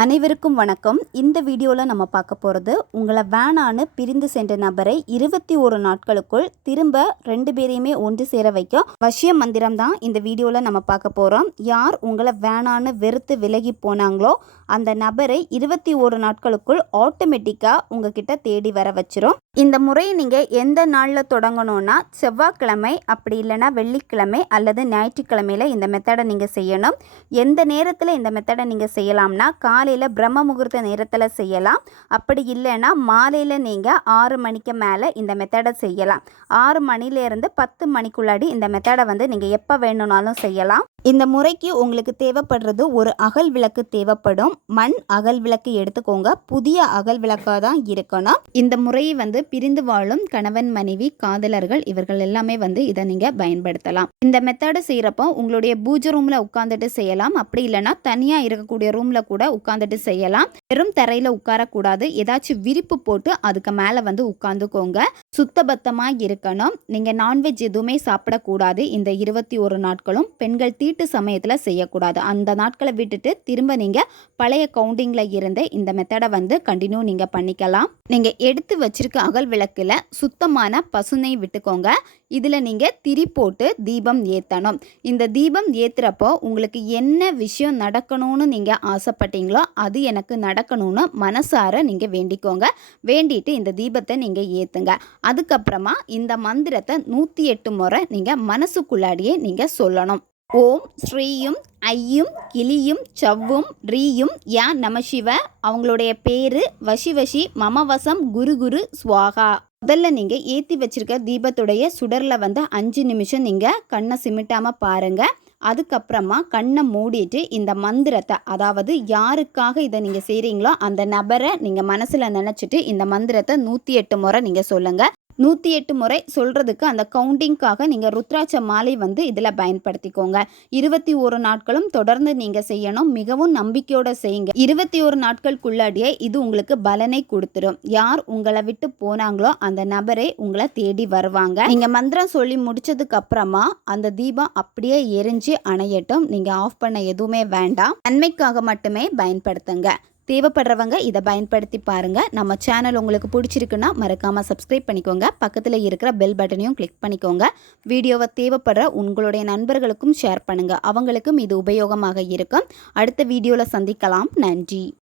அனைவருக்கும் வணக்கம். இந்த வீடியோவில் நம்ம பார்க்க போகிறது உங்களை வேணான்னு பிரிந்து சென்ற நபரை இருபத்தி ஒரு நாட்களுக்குள் திரும்ப ரெண்டு பேரையுமே ஒன்று சேர வைக்கும் வசிய மந்திரம் தான் இந்த வீடியோவில் நம்ம பார்க்க போகிறோம் யார் உங்களை வேணான்னு வெறுத்து விலகி போனாங்களோ அந்த நபரை இருபத்தி ஒரு நாட்களுக்குள் ஆட்டோமேட்டிக்காக உங்ககிட்ட தேடி வர வச்சிரும். இந்த முறையை நீங்கள் எந்த நாளில் தொடங்கணும்னா செவ்வாய்க்கிழமை அப்படி இல்லைன்னா வெள்ளிக்கிழமை அல்லது ஞாயிற்றுக்கிழமையில் இந்த மெத்தடை நீங்கள் செய்யணும். எந்த நேரத்தில் இந்த மெத்தடை நீங்கள் செய்யலாம்னா காலையில் பிரம்ம முகூர்த்த நேரத்தில் செய்யலாம். அப்படி இல்லைன்னா மாலையில் நீங்கள் ஆறு மணிக்கு மேலே இந்த மெத்தடை செய்யலாம். ஆறு மணிலேருந்து பத்து மணிக்குள்ளாடி இந்த மெத்தடை வந்து நீங்கள் எப்போ வேணும்னாலும் செய்யலாம். இந்த முறைக்கு உங்களுக்கு தேவைப்படுறது ஒரு அகல் விளக்கு தேவைப்படும். மண் அகல் விளக்கு எடுத்துக்கோங்க. புதிய அகல் விளக்காக தான் இருக்கணும். இந்த முறையை வந்து பிரிந்து வாழும் கணவன் மனைவி காதலர்கள் இவர்கள் எல்லாமே வந்து இதை நீங்கள் பயன்படுத்தலாம். இந்த மெத்தடை செய்கிறப்போ உங்களுடைய பூஜை ரூமில் உட்காந்துட்டு செய்யலாம். அப்படி இல்லைன்னா தனியாக இருக்கக்கூடிய ரூமில் கூட உட்காந்துட்டு செய்யலாம். வெறும் தரையில் உட்காரக்கூடாது. ஏதாச்சும் விரிப்பு போட்டு அதுக்கு மேலே வந்து உட்காந்துக்கோங்க சுத்தபத்தமாக இருக்கணும். நீங்கள் நான்வெஜ் எதுவுமே சாப்பிடக்கூடாது. இந்த இருபத்தி ஒரு நாட்களும் பெண்கள் தீட்டு சமயத்தில் செய்யக்கூடாது. அந்த நாட்களை விட்டுட்டு திரும்ப நீங்கள் பழைய கவுண்டிங்கில் இருந்து இந்த மெத்தடை வந்து கண்டினியூ நீங்கள் பண்ணிக்கலாம். நீங்கள் எடுத்து வச்சிருக்க அகல் விளக்கில் சுத்தமான பசுனை விட்டுக்கோங்க. இதில் நீங்கள் திரி போட்டு தீபம் ஏற்றணும் இந்த தீபம் ஏற்றுறப்போ உங்களுக்கு என்ன விஷயம் நடக்கணும்னு நீங்கள் ஆசைப்பட்டீங்களோ அது எனக்கு நடக்கணும்னு மனசார நீங்கள் வேண்டிக்கோங்க. வேண்டிட்டு இந்த தீபத்தை நீங்கள் ஏற்றுங்க அதுக்கப்புறமா இந்த மந்திரத்தை நூற்றி எட்டு முறை நீங்கள் மனசுக்குள்ளாடியே நீங்கள் சொல்லணும். ஓம் ஸ்ரீயும் ஐயும் கிளியும் சவ்வும் ரீயும் யா நமசிவ அவங்களுடைய பேரு வசி வசி மமவசம் குரு குரு ஸ்வாகா முதல்ல நீங்கள் ஏற்றி வச்சிருக்க தீபத்துடைய சுடரில் வந்து அஞ்சு நிமிஷம் நீங்கள் கண்ணை சிமிட்டாமல் பாருங்கள் அதுக்கப்புறமா கண்ணை மூடிட்டு இந்த மந்திரத்தை அதாவது யாருக்காக இதை நீங்கள் செய்கிறீங்களோ அந்த நபரை நீங்கள் மனசில் நினச்சிட்டு இந்த மந்திரத்தை நூற்றி எட்டு முறை நீங்கள் சொல்லுங்கள் நூற்றி எட்டு முறை சொல்கிறதுக்கு அந்த கவுண்டிங்காக நீங்கள் ருத்ராட்ச மாலை வந்து இதில் பயன்படுத்திக்கோங்க. இருபத்தி ஒரு நாட்களும் தொடர்ந்து நீங்கள் செய்யணும். மிகவும் நம்பிக்கையோட செய்யுங்க. இருபத்தி ஒரு நாட்களுக்குள்ளாடியே இது உங்களுக்கு பலனை கொடுத்துரும். யார் உங்களை விட்டு போனாங்களோ அந்த நபரே உங்களை தேடி வருவாங்க. நீங்கள் மந்திரம் சொல்லி முடிச்சதுக்கு அப்புறமா அந்த தீபம் அப்படியே எரிஞ்சு அணையட்டும். நீங்கள் ஆஃப் பண்ண எதுவுமே வேண்டாம். நன்மைக்காக மட்டுமே பயன்படுத்துங்க. தேவைப்படுறவங்க இதை பயன்படுத்தி பாருங்கள் நம்ம சேனல் உங்களுக்கு பிடிச்சிருக்குன்னா மறக்காமல் சப்ஸ்கிரைப் பண்ணிக்கோங்க. பக்கத்தில் இருக்கிற பெல் பட்டனையும் கிளிக் பண்ணிக்கோங்க. வீடியோவை தேவைப்படுற உங்களுடைய நண்பர்களுக்கும் ஷேர் பண்ணுங்கள் அவங்களுக்கும் இது உபயோகமாக இருக்கும். அடுத்த வீடியோவில் சந்திக்கலாம். நன்றி.